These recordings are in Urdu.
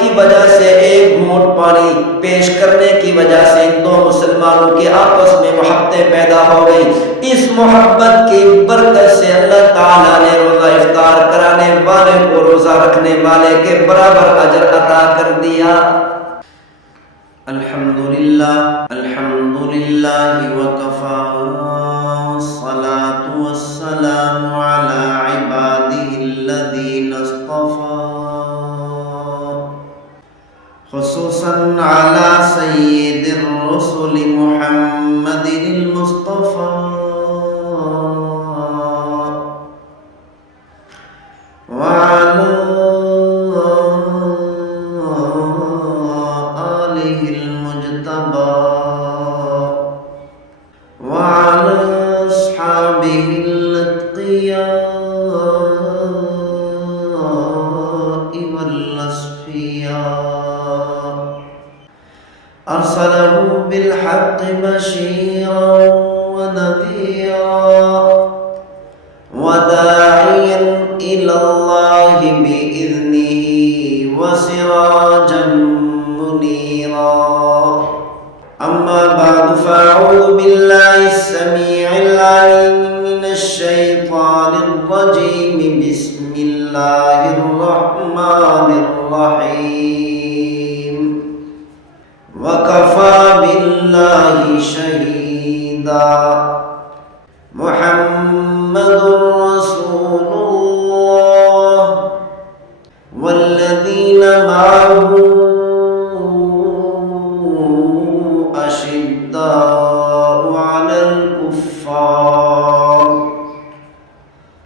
کی وجہ سے، ایک گھونٹ پانی پیش کرنے کی وجہ سے ان دو مسلمانوں کے آپس میں محبتیں پیدا ہو گئی۔ اس محبت کی برکت سے اللہ تعالیٰ نے روزہ افطار کرانے والے کو روزہ رکھنے والے کے برابر اجر عطا کر دیا۔ الحمدللہ وکفی والصلاة والسلام علی عباده الذین اصطفی، خصوصاً علی سید الرسل محمد المصطفى وعلى آلہ المجتبى وعلى أصحابه الأتقياء والأصفياء، أرسله بالحق بشيرا ونذيرا وداعيا إلى الله بإذنه وسراجا منيرا، أما بعد فأعوذ بالله السميع العليم من الشيطان الرجيم، بسم الله الرحمن الرحيم، وكفى بالله شهيدا، محمد رسول الله والذين معه أشداء على الكفار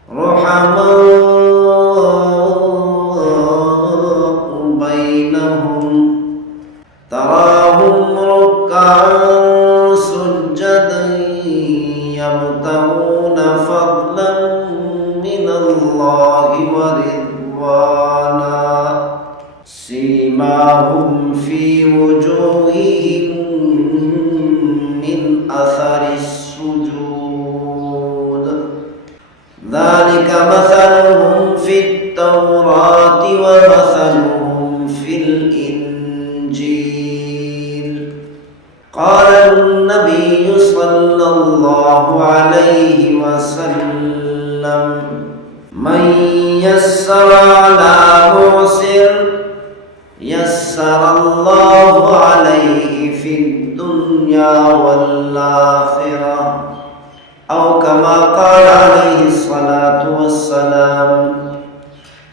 رحماء بينهم، تراهم ركعا سجدا يبتغون فضلا من الله ورضوانا، سيماهم في وجوههم من أثر السجود، ذلك مثلهم في التوراة ومثلهم في الإنجيل، قال النبي صلى الله عليه وسلم، من يسر على معسر يسر الله عليه في الدنيا والآخرة، أو كما قال عليه الصلاة والسلام،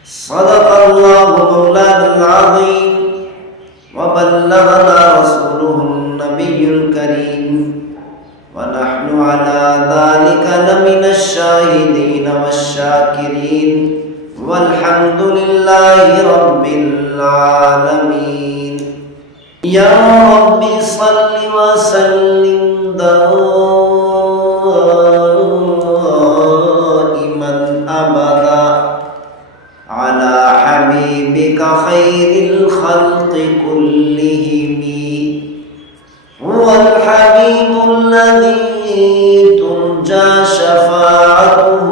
صدق الله مولانا العظيم وبلغنا رسوله النبي الكريم، ونحن على ذلك لمن الشاهدين والشاكرين، والحمد لله رب العالمين۔ يا رب صل وسلم دائما أبدا على حبيبك خير الخلق كلهم، هو الحبيب الذي ترجى شفاعته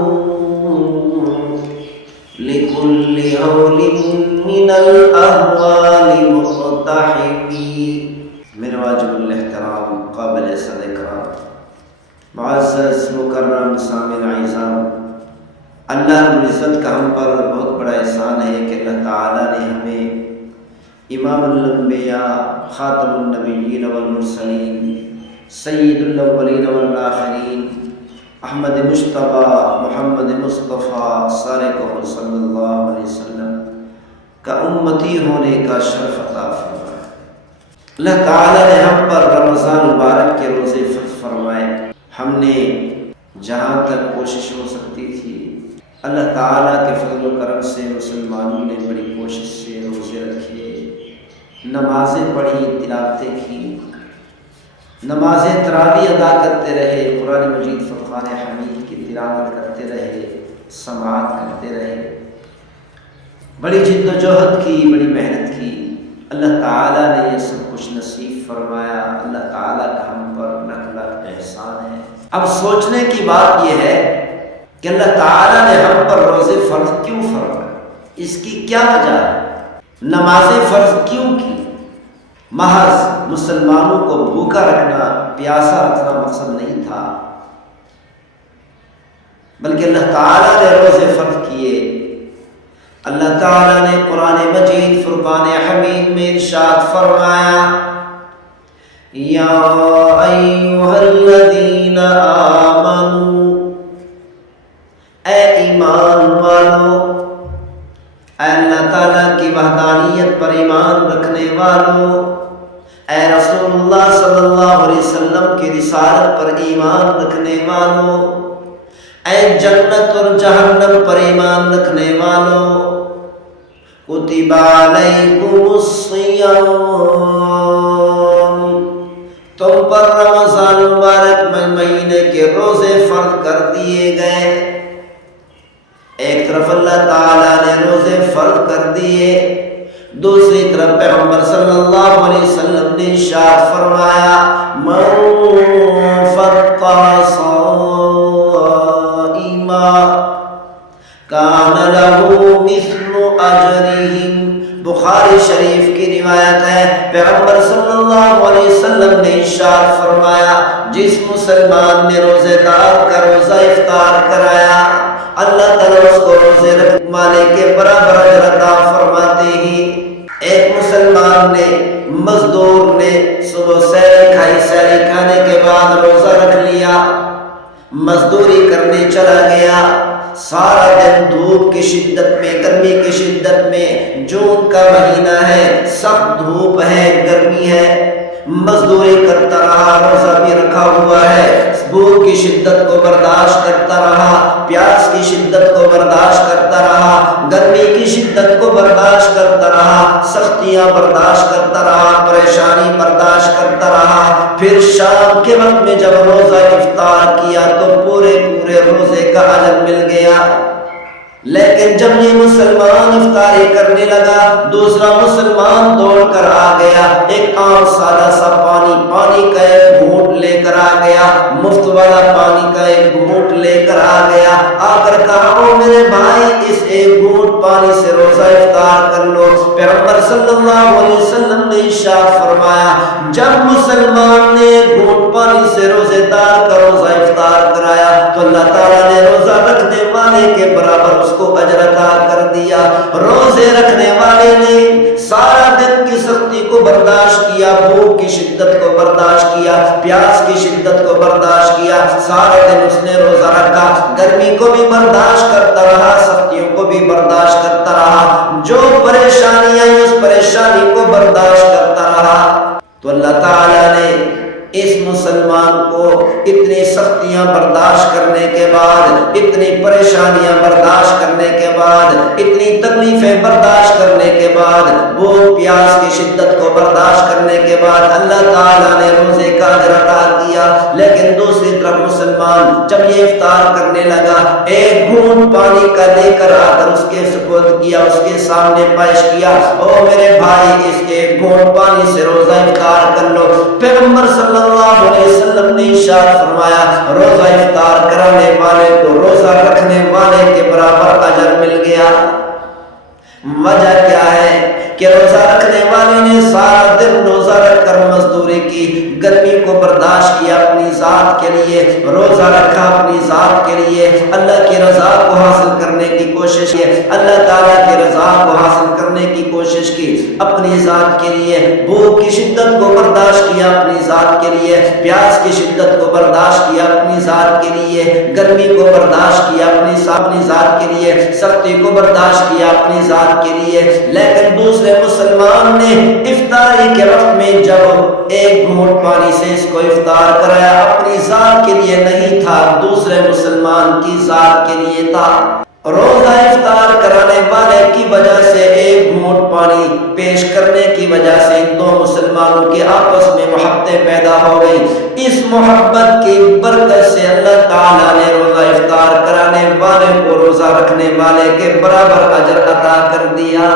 لكل هول من الأهوال مقتحم۔ میرے واجب الاحترام، قابل صد اکرام، معزز مکرم سامعین اعزام، اللہ رب العزت کا ہم پر بہت بڑا احسان ہے کہ اللہ تعالیٰ نے ہمیں امام الانبیاء، خاتم النبیین والمرسلین، سید الاولین والآخرین، احمد مجتبی محمد مصطفیٰ صادق صلی اللہ علیہ وسلم کا امتی ہونے کا شرف عطا فرمائے۔ اللہ تعالیٰ نے ہم پر رمضان مبارک کے روزے فرض فرمائے۔ ہم نے جہاں تک کوشش ہو سکتی تھی، اللہ تعالیٰ کے فضل و کرم سے مسلمانوں نے بڑی کوشش سے روزے رکھے، نمازیں پڑھی، تلاوتیں کی، نماز تراویح ادا کرتے رہے، قرآن مجید فرقان حمید کی تلاوت کرتے رہے، سماعت کرتے رہے، بڑی جد و جہد کی، بڑی محنت کی۔ اللہ تعالیٰ نے یہ سب کچھ نصیب فرمایا۔ اللہ تعالیٰ کا ہم پر لاکھ لاکھ احسان ہے۔ اب سوچنے کی بات یہ ہے کہ اللہ تعالیٰ نے ہم پر روزے فرض کیوں فرمائے، اس کی کیا وجہ ہے؟ نمازیں فرض کیوں کی؟ محض مسلمانوں کو بھوکا رکھنا، پیاسا رکھنا مقصد نہیں تھا، بلکہ اللہ تعالیٰ نے روزے فرض کیے۔ اللہ تعالیٰ نے قرآن مجید فرقان حمید میں ارشاد فرمایا، یا ایھا الذین آمنوا، اے ایمان والو، اے اللہ تعالیٰ کی وحدانیت پر ایمان رکھنے والو، اے رسول اللہ صلی اللہ علیہ وسلم کی رسالت پر ایمان رکھنے والو، اے جنت اور جہنم پر ایمان رکھنے والو، کتب علیکم الصیام، تم پر رمضان مبارک مہینے کے روزے فرض کر دیے گئے۔ ایک طرف اللہ تعالیٰ نے روزے فرض کر دیے، دوسری طرف پیغمبر صلی اللہ علیہ وسلم نے ارشاد فرمایا، من فطر صائما کان لہ مثل اجرہم۔ بخاری شریف کی روایت ہے، پیغمبر صلی اللہ علیہ وسلم نے ارشاد فرمایا، جس مسلمان نے روزے دار کا روزہ افطار کرایا، اللہ تعالیٰ اس کو روزے رکھنے والے کے برابر اجر عطا فرماتے ہیں۔ ایک مسلمان نے، مزدور نے صبح سحری کھائی، سحری کھانے کے بعد روزہ رکھ لیا، مزدوری کرنے چلا گیا، سارا دن دھوپ کی شدت میں، گرمی کی شدت میں، جون کا مہینہ ہے، سخت دھوپ ہے، گرمی ہے، مزدوری کرتا رہا، روزہ بھی رکھا ہوا ہے، بھوک کی شدت کو برداشت کرتا رہا، پیاس کی شدت کو برداشت کرتا رہا، گرمی کی شدت کو برداشت کرتا رہا، سختیاں برداشت کرتا رہا، پریشانی برداشت کرتا رہا۔ پھر شام کے وقت میں جب روزہ افطار کیا تو پورے روزے کا اجر مل گیا۔ لیکن جب یہ مسلمان افطاری کرنے لگا، دوسرا مسلمان دوڑ کر آ گیا، ایک عام سادہ سا پانی کا ایک گھونٹ لے کر آ گیا، مفت والا پانی کا ایک گھونٹ لے کر آ گیا، آ کر کہا، او میرے بھائی، اس ایک گھونٹ پانی سے روزہ افطار کر لو۔ پیغمبر صلی اللہ علیہ وسلم نے ارشاد فرمایا، جب مسلمان نے ایک گھونٹ پانی سے روزے دار کا روزہ افطار کرایا تو اللہ تعالیٰ نے روزہ رکھنے والے کے برابر اس کو اجر عطا کر دیا۔ روزے رکھنے والے نے سارا دن کی سختی کو برداشت کیا، بھوک کی شدت کو برداشت کیا، پیاس کی شدت کو برداشت کیا، سارا دن اس نے روزہ رکھا، گرمی کو بھی برداشت کرتا رہا، سختیوں کو بھی برداشت کرتا رہا، جو پریشانی آئی اس پریشانی کو برداشت کرتا رہا۔ تو اللہ تعالیٰ نے اس مسلمان کو اتنی سختیاں برداشت کرنے کے بعد، اتنی پریشانیاں برداشت کرنے کے بعد، اتنی تکلیفیں برداشت کرنے کے بعد، بھوک پیاس کی شدت کو برداشت کرنے کے بعد اللہ تعالیٰ نے روزے کا اجر عطا کیا۔ لیکن دوسری طرف مسلمان جب یہ افطار کرنے لگا، ایک گھونٹ پانی کا لے کر آ کر اس کے سپرد کیا، اس کے سامنے پیش کیا، او میرے بھائی، اس ایک گھونٹ پانی سے روزہ افطار کر لو۔ پیغمبر صلی اللہ علیہ وسلم نے ارشاد فرمایا، روزہ افطار کرانے والے کو روزہ رکھنے والے کے برابر اجر مل گیا۔ وجہ کیا ہے کہ روزہ رکھنے والے نے سارا دن روزہ رکھ کر مزدوری کی، گرمی کو برداشت کیا، اپنی ذات کے لیے روزہ رکھا، اپنی ذات کے لیے اللہ کی رضا کو حاصل کرنے کی کوشش کی، اللہ تعالیٰ کی رضا کو حاصل کرنے کی کوشش کی، اپنی ذات کے لیے بھوک کی شدت کو برداشت کیا، اپنی ذات کے لیے پیاس کی شدت کو برداشت کیا، اپنی ذات کے لیے گرمی کو برداشت کیا، اپنی ذات کے لیے سختی کو برداشت کیا، اپنی ذات کے لیے۔ لیکن دوسرے مسلمان نے افطاری کے وقت میں جب ایک گھونٹ پانی سے اس کو افطار کرایا، اپنی ذات کے لیے نہیں تھا، دوسرے مسلمان کی ذات کے لیے تھا۔ روزہ افطار کرانے والے کی وجہ سے، ایک گھونٹ پانی پیش کرنے کی وجہ سے دو مسلمانوں کے آپس میں محبتیں پیدا ہو گئی۔ اس محبت کی برکت سے اللہ تعالیٰ نے روزہ افطار کرانے والے کو روزہ رکھنے والے کے برابر اجر عطا کر دیا۔